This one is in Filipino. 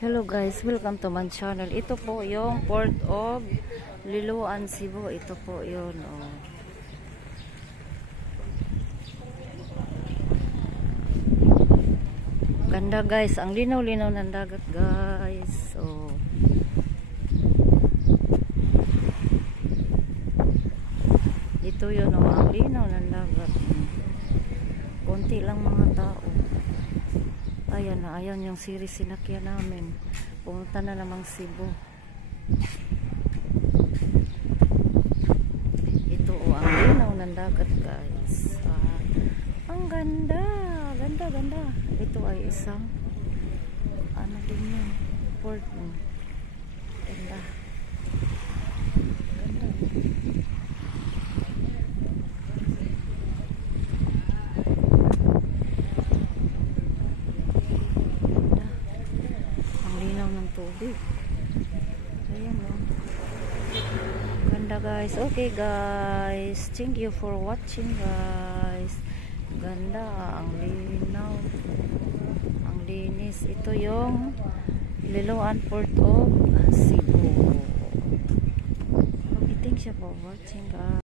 Hello guys, welcome to my channel. Ito po yung Port of Liloan, Cebu. Ito po yun. Oh. Ganda guys, ang linaw-linaw ng dagat guys. Oh. Ito yun, oh, ang linaw ng dagat. Konti lang mga tao. Ayan na, ayan yung series sinakyan namin. Pumunta na namang Cebu. Ito o, ang linaw ng dagat guys. Ang ganda. Ganda, ganda. Ito ay isang ano din yun, port. Ganda. Ganda. Tubig. Ayan o. Ganda guys. Okay guys. Thank you for watching guys. Ganda. Ang linaw. Ang linis. Ito yung Liloan Port of Cebu. Okay, thanks for watching guys.